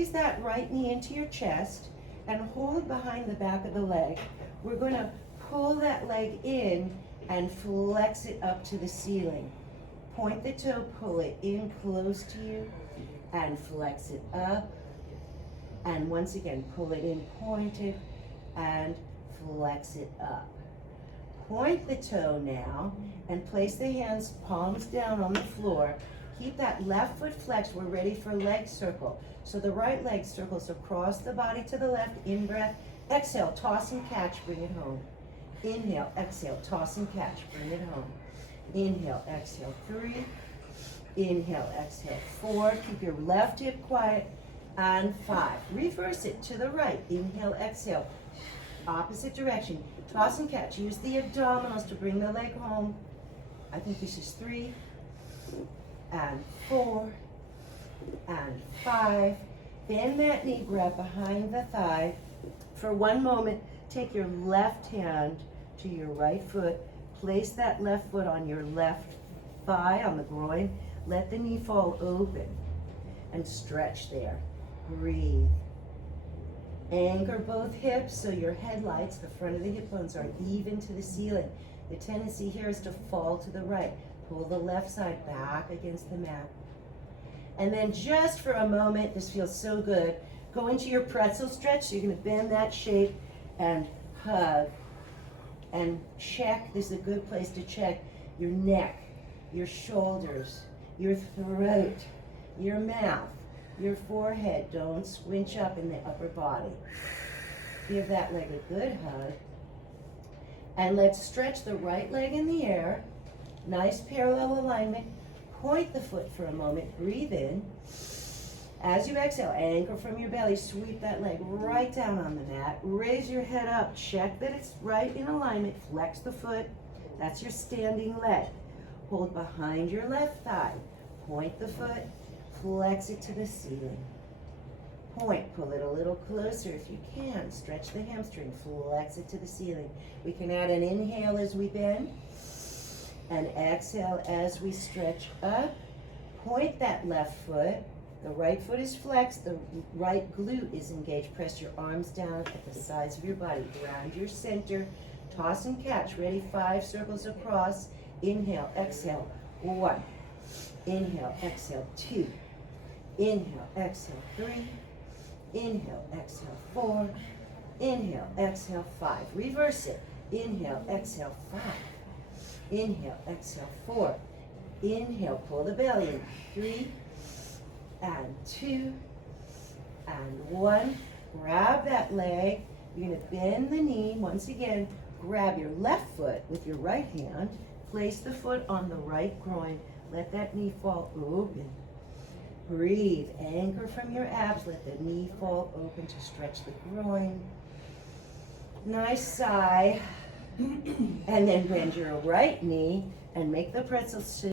Squeeze that right knee into your chest and hold behind the back of the leg. We're going to pull that leg in and flex it up to the ceiling. Point the toe, pull it in close to you, and flex it up. And once again, pull it in, point it, and flex it up. Point the toe now, and place the hands palms down on the floor. Keep that left foot flexed. We're ready for leg circle. So the right leg circles across the body to the left. In breath. Exhale, toss and catch, bring it home. Inhale, exhale, toss and catch, bring it home. Inhale, exhale, 3. Inhale, exhale, 4. Keep your left hip quiet. And 5. Reverse it to the right. Inhale, exhale. Opposite direction. Toss and catch. Use the abdominals to bring the leg home. I think this is 3. And 4. And 5. Bend that knee, grab behind the thigh. For one moment, take your left hand to your right foot. Place that left foot on your left thigh, on the groin. Let the knee fall open and stretch there. Breathe. Anchor both hips so your headlights, the front of the hip bones, are even to the ceiling. The tendency here is to fall to the right. Pull the left side back against the mat. And then just for a moment, this feels so good, go into your pretzel stretch. So you're going to bend that shape and hug and check. This is a good place to check your neck, your shoulders, your throat, your mouth, your forehead. Don't squinch up in the upper body. Give that leg a good hug. And let's stretch the right leg in the air. Nice parallel alignment. Point the foot for a moment. Breathe in. As you exhale, anchor from your belly. Sweep that leg right down on the mat. Raise your head up. Check that it's right in alignment. Flex the foot. That's your standing leg. Hold behind your left thigh. Point the foot. Flex it to the ceiling. Point. Pull it a little closer if you can. Stretch the hamstring. Flex it to the ceiling. We can add an inhale as we bend. And exhale as we stretch up. Point that left foot. The right foot is flexed. The right glute is engaged. Press your arms down at the sides of your body. Ground your center. Toss and catch. Ready? 5 circles across. Inhale, exhale. 1. Inhale, exhale. 2. Inhale, exhale. 3. Inhale, exhale. 4. Inhale, exhale. 5. Reverse it. Inhale, exhale. 5. Inhale, exhale, 4. Inhale, pull the belly in. 3, and 2, and 1. Grab that leg. You're going to bend the knee. Once again, grab your left foot with your right hand. Place the foot on the right groin. Let that knee fall open. Breathe. Anchor from your abs. Let the knee fall open to stretch the groin. Nice sigh. And then bend your right knee and make the pretzel